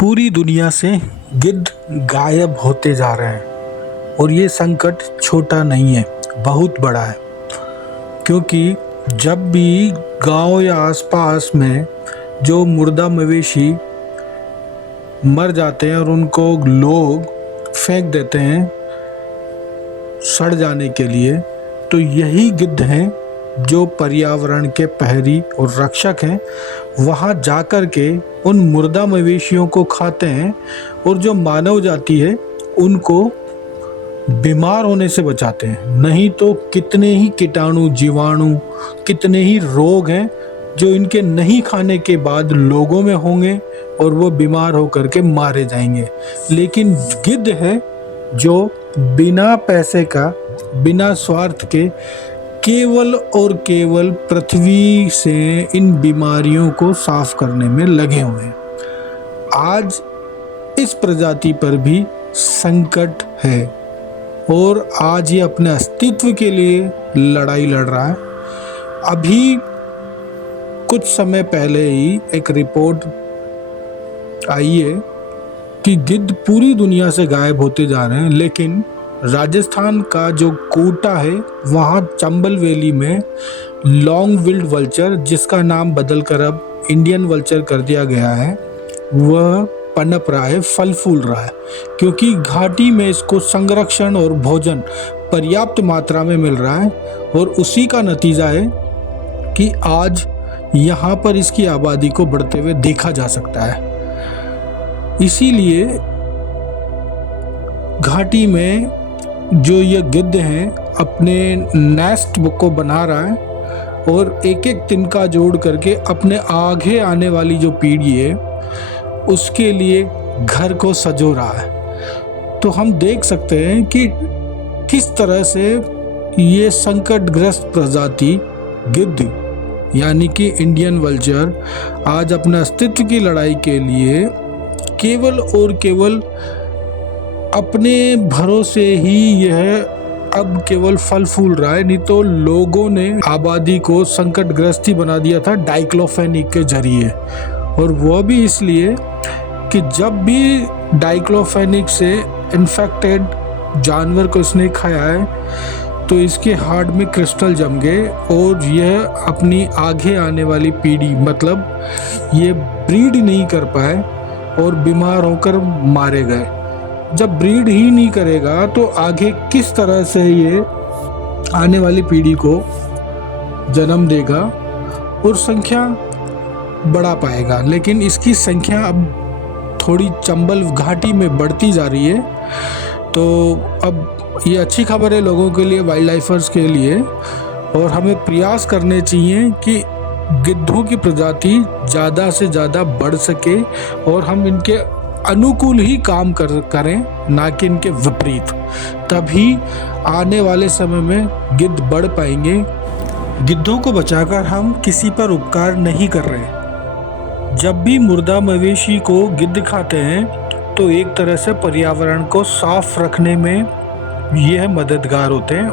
पूरी दुनिया से गिद्ध गायब होते जा रहे हैं और ये संकट छोटा नहीं है, बहुत बड़ा है। क्योंकि जब भी गांव या आसपास में जो मुर्दा मवेशी मर जाते हैं और उनको लोग फेंक देते हैं सड़ जाने के लिए, तो यही गिद्ध हैं जो पर्यावरण के प्रहरी और रक्षक हैं। वहाँ जाकर के उन मुर्दा मवेशियों को खाते हैं और जो मानव जाति है उनको बीमार होने से बचाते हैं। नहीं तो कितने ही कीटाणु, जीवाणु, कितने ही रोग हैं जो इनके नहीं खाने के बाद लोगों में होंगे और वो बीमार होकर के मारे जाएंगे। लेकिन गिद्ध है जो बिना पैसे का, बिना स्वार्थ के, केवल और केवल पृथ्वी से इन बीमारियों को साफ करने में लगे हुए हैं। आज इस प्रजाति पर भी संकट है और आज ये अपने अस्तित्व के लिए लड़ाई लड़ रहा है। अभी कुछ समय पहले ही एक रिपोर्ट आई है कि गिद्ध पूरी दुनिया से गायब होते जा रहे हैं, लेकिन राजस्थान का जो कोटा है वहाँ चंबल वैली में लॉन्ग बिल्ड वल्चर, जिसका नाम बदलकर अब इंडियन वल्चर कर दिया गया है, वह पनप रहा है, फल फूल रहा है। क्योंकि घाटी में इसको संरक्षण और भोजन पर्याप्त मात्रा में मिल रहा है और उसी का नतीजा है कि आज यहाँ पर इसकी आबादी को बढ़ते हुए देखा जा सकता है। इसीलिए घाटी में जो ये गिद्ध हैं अपने नेस्ट को बना रहा है और एक एक तिनका जोड़ करके अपने आगे आने वाली जो पीढ़ी है उसके लिए घर को सजो रहा है। तो हम देख सकते हैं कि किस तरह से ये संकटग्रस्त प्रजाति गिद्ध यानी कि इंडियन वल्चर आज अपने अस्तित्व की लड़ाई के लिए केवल और केवल अपने भरोसे ही यह अब केवल फल फूल रहा है। नहीं तो लोगों ने आबादी को संकटग्रस्त ही बना दिया था डाइक्लोफेनिक के जरिए, और वह भी इसलिए कि जब भी डाइक्लोफेनिक से इन्फेक्टेड जानवर को इसने खाया है तो इसके हार्ट में क्रिस्टल जम गए और यह अपनी आगे आने वाली पीढ़ी, मतलब ये ब्रीड नहीं कर पाए और बीमार होकर मारे गए। जब ब्रीड ही नहीं करेगा तो आगे किस तरह से ये आने वाली पीढ़ी को जन्म देगा और संख्या बढ़ा पाएगा। लेकिन इसकी संख्या अब थोड़ी चंबल घाटी में बढ़ती जा रही है। तो अब ये अच्छी खबर है लोगों के लिए, वाइल्ड लाइफर्स के लिए, और हमें प्रयास करने चाहिए कि गिद्धों की प्रजाति ज़्यादा से ज़्यादा बढ़ सके और हम इनके अनुकूल ही काम करें, ना कि इनके विपरीत। तभी आने वाले समय में गिद्ध बढ़ पाएंगे। गिद्धों को बचाकर हम किसी पर उपकार नहीं कर रहे। जब भी मुर्दा मवेशी को गिद्ध खाते हैं तो एक तरह से पर्यावरण को साफ रखने में यह मददगार होते हैं।